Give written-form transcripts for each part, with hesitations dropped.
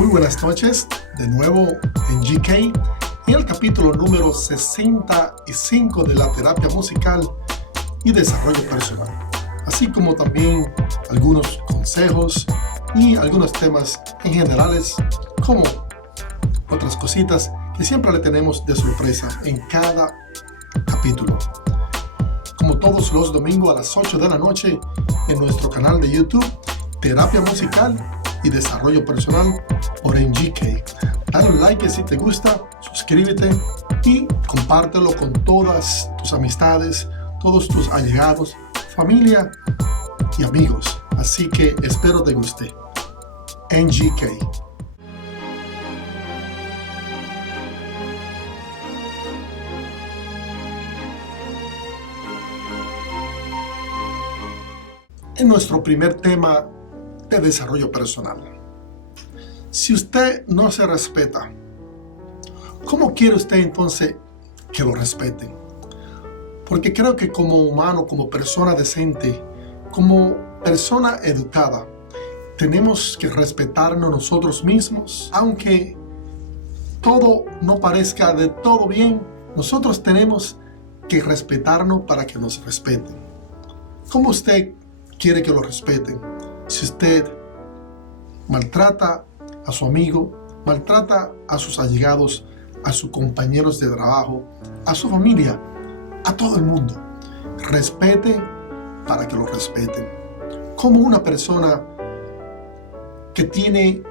Muy buenas noches, de nuevo en GK, en el capítulo número 65 de la terapia musical y desarrollo personal, así como también algunos consejos y algunos temas en generales, como otras cositas que siempre le tenemos de sorpresa en cada capítulo. Como todos los domingos a las 8 de la noche en nuestro canal de YouTube, Terapia Musical y Desarrollo Personal por NGK. Dale un like si te gusta, suscríbete y compártelo con todas tus amistades, todos tus allegados, familia y amigos. Así que espero te guste. NGK. En nuestro primer tema de desarrollo personal. Si usted no se respeta, ¿cómo quiere usted entonces que lo respeten? Porque creo que como humano, como persona decente, como persona educada, tenemos que respetarnos nosotros mismos. Aunque todo no parezca de todo bien, nosotros tenemos que respetarnos para que nos respeten. ¿Cómo usted quiere que lo respeten? Si usted maltrata a su amigo, maltrata a sus allegados, a sus compañeros de trabajo, a su familia, a todo el mundo, respete para que lo respeten. Como una persona que tiene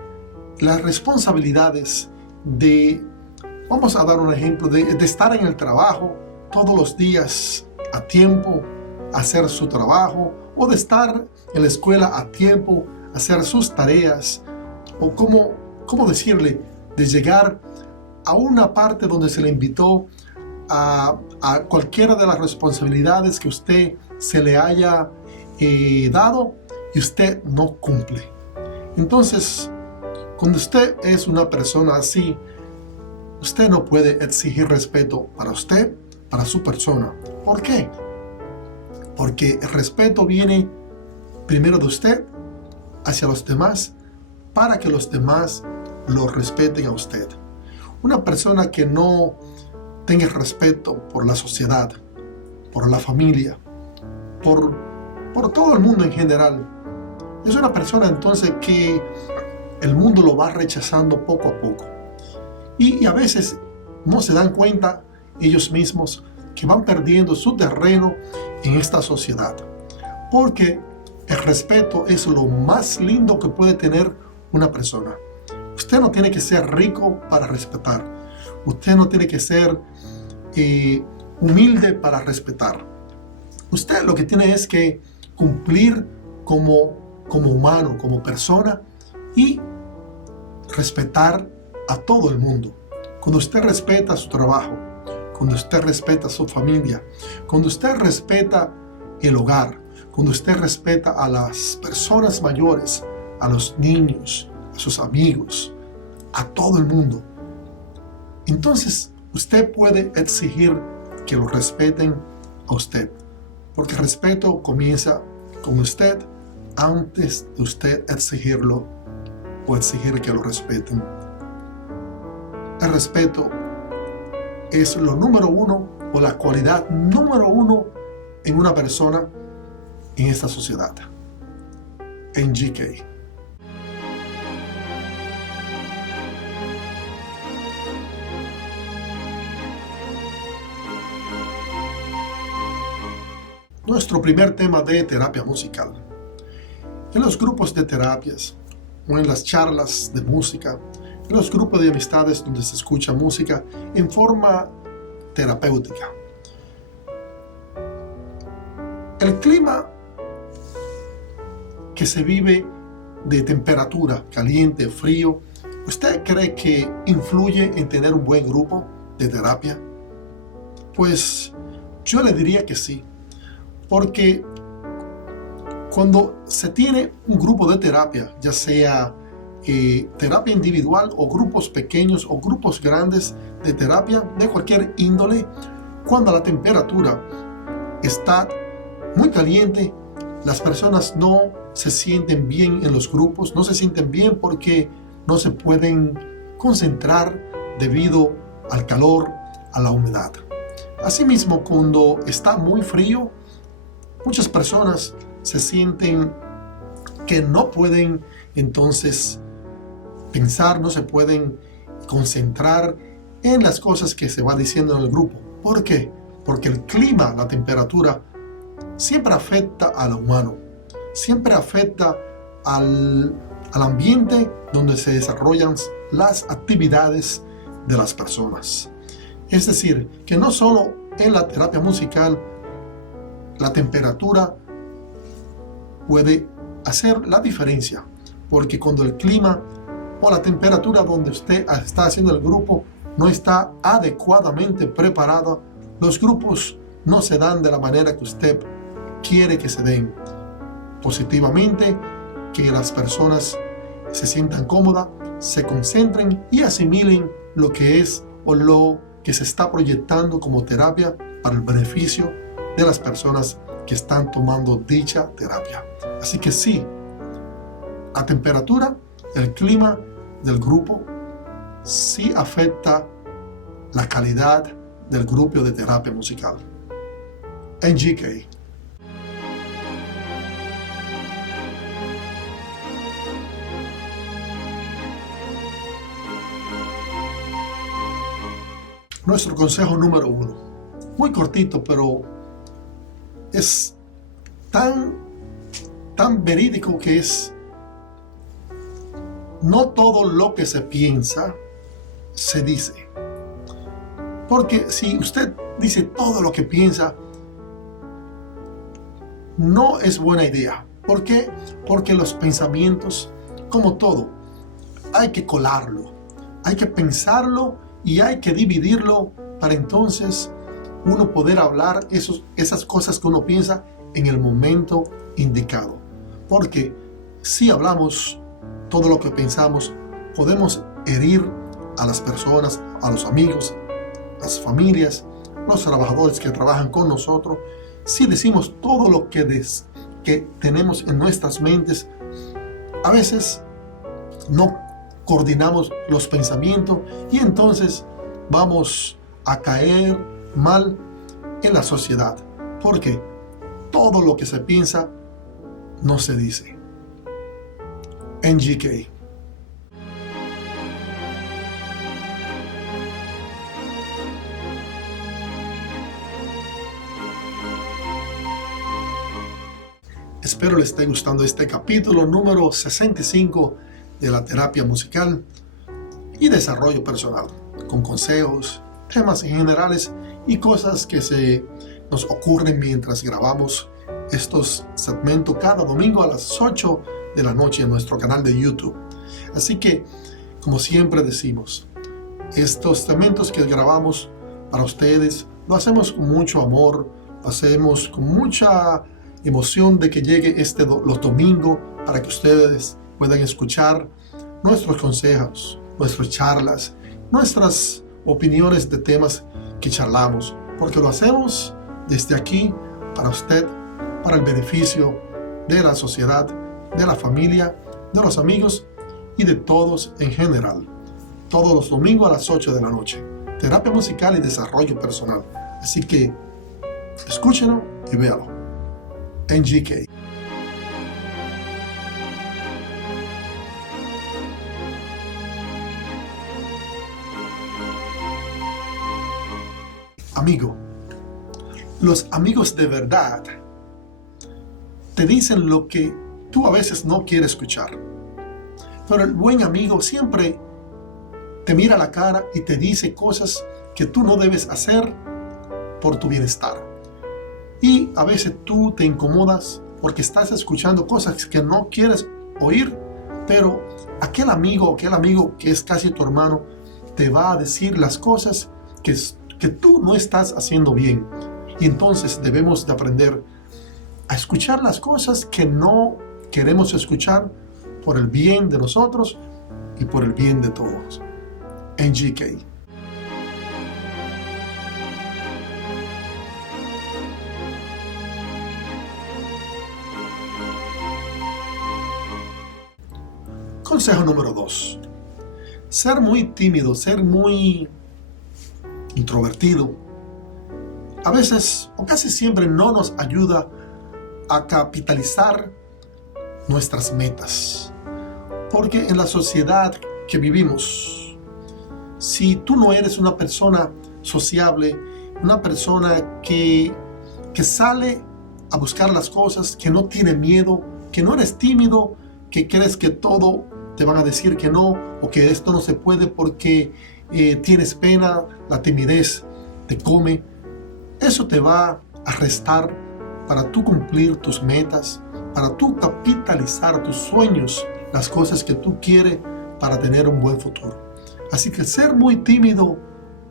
las responsabilidades de, vamos a dar un ejemplo, de estar en el trabajo todos los días a tiempo, hacer su trabajo, o de estar en la escuela a tiempo, hacer sus tareas, o cómo decirle, de llegar a una parte donde se le invitó a cualquiera de las responsabilidades que usted se le haya dado y usted no cumple. Entonces, cuando usted es una persona así, usted no puede exigir respeto para usted, para su persona. ¿Por qué? Porque el respeto viene primero de usted hacia los demás para que los demás lo respeten a usted. Una persona que no tenga respeto por la sociedad, por la familia, por todo el mundo en general, es una persona entonces que el mundo lo va rechazando poco a poco. Y a veces no se dan cuenta ellos mismos que van perdiendo su terreno en esta sociedad, porque el respeto es lo más lindo que puede tener una persona. Usted no tiene que ser rico para respetar, usted no tiene que ser humilde para respetar. Usted lo que tiene es que cumplir como humano, como persona, y respetar a todo el mundo. Cuando usted respeta su trabajo, cuando usted respeta a su familia, cuando usted respeta el hogar, cuando usted respeta a las personas mayores, a los niños, a sus amigos, a todo el mundo, entonces usted puede exigir que lo respeten a usted, porque el respeto comienza con usted antes de usted exigirlo o exigir que lo respeten. El respeto es lo número uno o la cualidad número uno en una persona en esta sociedad. En GK. Nuestro primer tema de terapia musical. En los grupos de terapias o en las charlas de música, en los grupos de amistades donde se escucha música en forma terapéutica. El clima que se vive de temperatura, caliente, frío, ¿usted cree que influye en tener un buen grupo de terapia? Pues yo le diría que sí, porque cuando se tiene un grupo de terapia, ya sea terapia individual o grupos pequeños o grupos grandes de terapia de cualquier índole, cuando la temperatura está muy caliente, las personas no se sienten bien en los grupos, no se sienten bien porque no se pueden concentrar debido al calor, a la humedad. Asimismo, cuando está muy frío, muchas personas se sienten que no pueden entonces pensar, no se pueden concentrar en las cosas que se va diciendo en el grupo. ¿Por qué? Porque el clima, la temperatura, siempre afecta al humano, siempre afecta al ambiente donde se desarrollan las actividades de las personas. Es decir, que no solo en la terapia musical la temperatura puede hacer la diferencia, porque cuando el clima o la temperatura donde usted está haciendo el grupo no está adecuadamente preparado, los grupos no se dan de la manera que usted quiere que se den. Positivamente, que las personas se sientan cómodas, se concentren y asimilen lo que es o lo que se está proyectando como terapia para el beneficio de las personas que están tomando dicha terapia. Así que sí, la temperatura, el clima del grupo sí afecta la calidad del grupo de terapia musical. NGK. Nuestro consejo número 1, muy cortito, pero es tan verídico que es: no todo lo que se piensa se dice. Porque si usted dice todo lo que piensa, no es buena idea. ¿Por qué? Porque los pensamientos, como todo, hay que colarlo, hay que pensarlo y hay que dividirlo para entonces uno poder hablar esas cosas que uno piensa en el momento indicado. Porque si hablamos todo lo que pensamos, podemos herir a las personas, a los amigos, las familias, los trabajadores que trabajan con nosotros. Si decimos todo lo que tenemos en nuestras mentes, a veces no coordinamos los pensamientos y entonces vamos a caer mal en la sociedad, porque todo lo que se piensa no se dice. NGK. Espero les esté gustando este capítulo número 65 de la terapia musical y desarrollo personal, con consejos, temas generales y cosas que se nos ocurren mientras grabamos estos segmentos cada domingo a las 8 de la noche en nuestro canal de YouTube. Así que, como siempre decimos, estos segmentos que grabamos para ustedes lo hacemos con mucho amor, lo hacemos con mucha emoción de que llegue los domingos para que ustedes puedan escuchar nuestros consejos, nuestras charlas, nuestras opiniones de temas que charlamos, porque lo hacemos desde aquí para usted, para el beneficio de la sociedad, de la familia, de los amigos y de todos en general. Todos los domingos a las 8 de la noche. Terapia musical y desarrollo personal. Así que escúchenlo y véalo. NGK. Amigo, los amigos de verdad te dicen lo que tú a veces no quieres escuchar. Pero el buen amigo siempre te mira a la cara y te dice cosas que tú no debes hacer por tu bienestar. Y a veces tú te incomodas porque estás escuchando cosas que no quieres oír, pero aquel amigo que es casi tu hermano te va a decir las cosas que tú no estás haciendo bien. Y entonces debemos de aprender a escuchar las cosas que no queremos escuchar por el bien de nosotros y por el bien de todos. NGK. Consejo número 2. Ser muy tímido, ser muy introvertido, a veces o casi siempre no nos ayuda a capitalizar nuestras metas. Porque en la sociedad que vivimos, si tú no eres una persona sociable, una persona que sale a buscar las cosas, que no tiene miedo, que no eres tímido, que crees que todo te van a decir que no, o que esto no se puede porque tienes pena, la timidez te come, eso te va a restar para tú cumplir tus metas, para tú capitalizar tus sueños, las cosas que tú quieres para tener un buen futuro. Así que ser muy tímido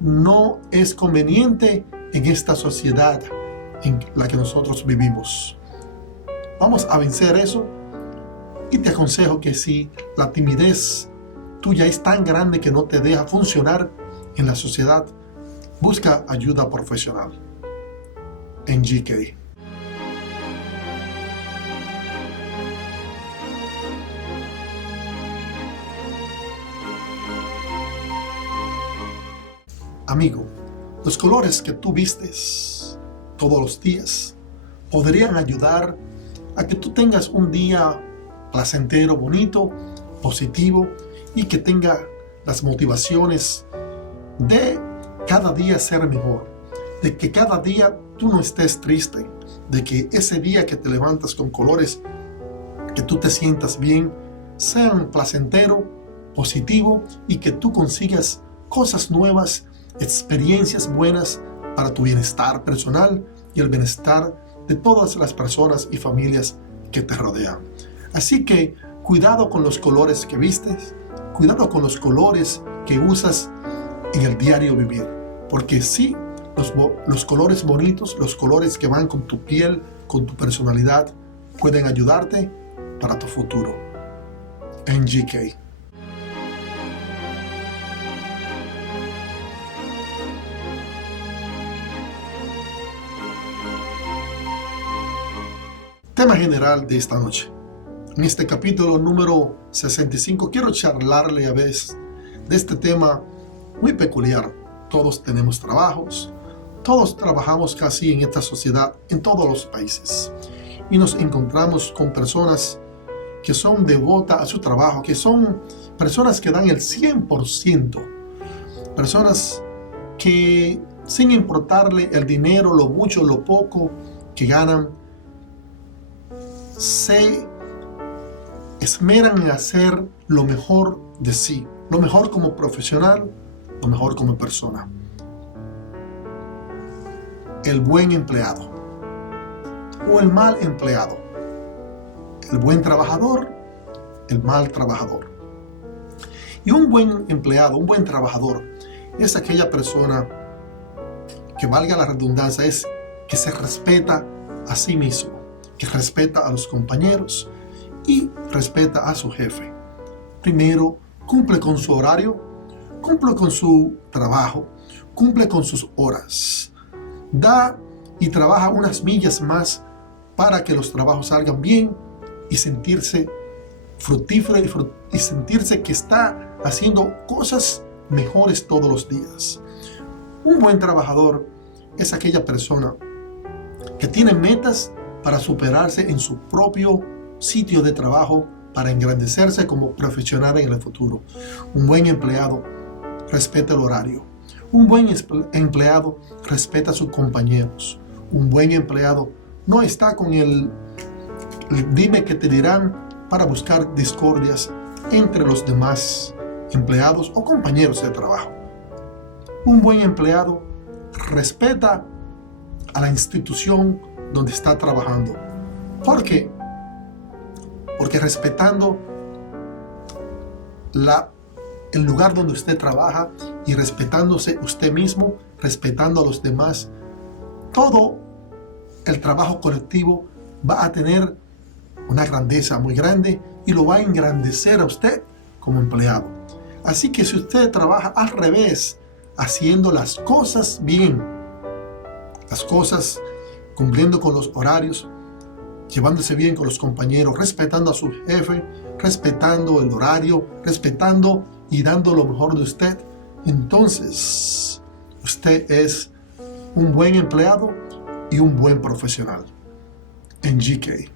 no es conveniente en esta sociedad en la que nosotros vivimos. Vamos a vencer eso, y te aconsejo que si la timidez tuya es tan grande que no te deja funcionar en la sociedad, busca ayuda profesional en GK. Amigo, los colores que tú vistes todos los días podrían ayudar a que tú tengas un día placentero, bonito, positivo, y que tenga las motivaciones de cada día ser mejor, de que cada día tú no estés triste, de que ese día que te levantas con colores, que tú te sientas bien, sean placentero, positivo, y que tú consigas cosas nuevas, experiencias buenas para tu bienestar personal y el bienestar de todas las personas y familias que te rodean. Así que cuidado con los colores que vistes, cuidado con los colores que usas en el diario vivir, porque sí, los colores bonitos, los colores que van con tu piel, con tu personalidad, pueden ayudarte para tu futuro. En GK. Tema general de esta noche. En este capítulo número 65 quiero charlarle a veces de este tema muy peculiar. Todos tenemos trabajos, todos trabajamos casi en esta sociedad, en todos los países, y nos encontramos con personas que son devotas a su trabajo, que son personas que dan el 100%, personas que sin importarle el dinero, lo mucho, lo poco que ganan, se esmeran en hacer lo mejor de sí, lo mejor como profesional, lo mejor como persona. El buen empleado o el mal empleado, el buen trabajador, el mal trabajador. Y un buen empleado, un buen trabajador, es aquella persona que, valga la redundancia, es que se respeta a sí mismo, que respeta a los compañeros y respeta a su jefe. Primero, cumple con su horario, cumple con su trabajo, cumple con sus horas. Da y trabaja unas millas más para que los trabajos salgan bien y sentirse fructífero y sentirse que está haciendo cosas mejores todos los días. Un buen trabajador es aquella persona que tiene metas para superarse en su propio sitio de trabajo, para engrandecerse como profesional en el futuro. Un buen empleado respeta el horario. Un buen empleado respeta a sus compañeros. Un buen empleado no está con el dime que te dirán para buscar discordias entre los demás empleados o compañeros de trabajo. Un buen empleado respeta a la institución donde está trabajando. ¿Por qué? Porque respetando el lugar donde usted trabaja y respetándose usted mismo, respetando a los demás, todo el trabajo colectivo va a tener una grandeza muy grande y lo va a engrandecer a usted como empleado. Así que si usted trabaja al revés, haciendo las cosas bien, las cosas cumpliendo con los horarios, llevándose bien con los compañeros, respetando a su jefe, respetando el horario, respetando y dando lo mejor de usted, entonces usted es un buen empleado y un buen profesional en GK.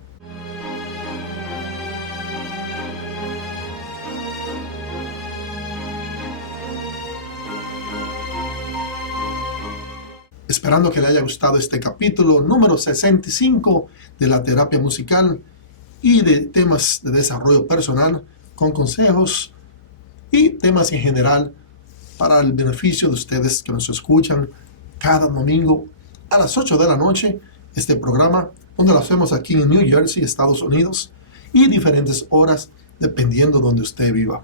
Esperando que le haya gustado este capítulo número 65 de la terapia musical y de temas de desarrollo personal con consejos y temas en general para el beneficio de ustedes que nos escuchan cada domingo a las 8 de la noche. Este programa, donde lo hacemos aquí en New Jersey, Estados Unidos, y diferentes horas dependiendo donde usted viva.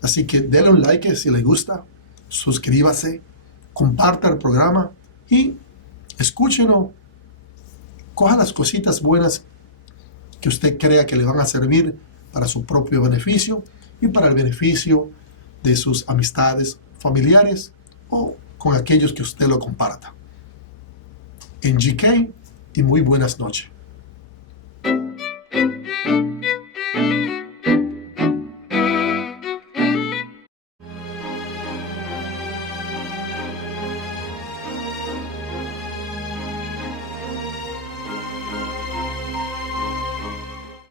Así que denle un like si le gusta, suscríbase, comparta el programa y escúchenlo. Coja las cositas buenas que usted crea que le van a servir para su propio beneficio y para el beneficio de sus amistades, familiares o con aquellos que usted lo comparta. En GK y muy buenas noches.